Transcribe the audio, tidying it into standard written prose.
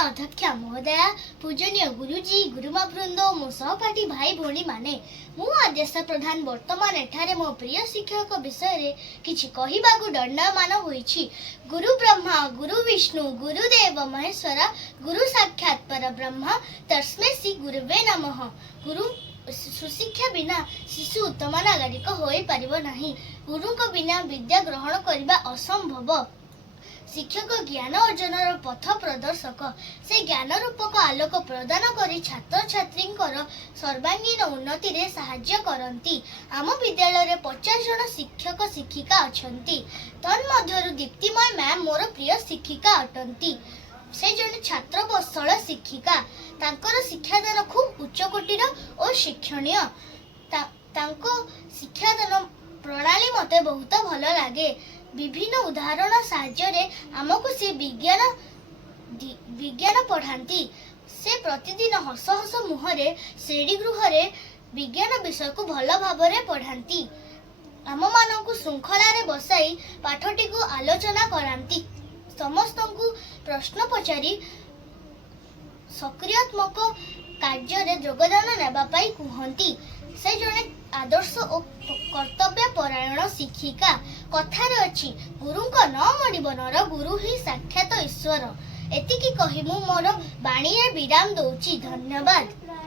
अध्यक्ष महोदया, पूजनीय गुरुजी, गुरुमा वृंद, मो सहपाठी भाई भौणी माने, मु आद्यशा प्रधान वर्तमान एठारे मो प्रिय शिक्षक विषय रे किछि कहिबाकु दंडमान होईछि। गुरु ब्रह्मा गुरु विष्णु गुरुदेव महेश्वर गुरु साक्षात परब्रह्म तस्मै श्री गुरुवे नमः। गुरु सुशिक्षा बिना शिशु उत्तम नागरिक होई परिबो नाही। गुरुको बिना विद्या ग्रहण करबा असंभव। शिक्षक ज्ञान अर्जनर पथ प्रदर्शक। से ज्ञान रूपक आलोक प्रदान करी छात्र छात्री सर्वांगीन उन्नति रे साहाय्य करती। आम विद्यालय 50 जन शिक्षक शिक्षिका अछंती। तन्मध्यरु दीप्तिमय मैम मोर प्रिय शिक्षिका अटंती। से जने छात्र बत्सल शिक्षिका। तांकर शिक्षादान खूब उच्च कोटीर और शिक्षणीय। तांको शिक्षादान प्रणाली मते बहुत भल लागे। विभिन्न उदाहरण साहाय्य आमको से विज्ञान पढ़ाती। से प्रतिदिन हस हस मुहरे श्रेणी गृह विज्ञान विषय को भल भाव पढ़ाती। आम मानक श्रृंखला रे बसाई पाठटी को आलोचना कराती। समस्त को प्रश्न पचारि सक्रियात्मक कार्य योगदान नेबा पाई कहती। से जने आदर्श और कर्तव्य परायण शिक्षिका। कथार अछि गुरुंक न मडिब नर, गुरु ही साक्षात ईश्वर। एतिकी कहि मु मोर बाणी रे विराम दउची। धन्यवाद।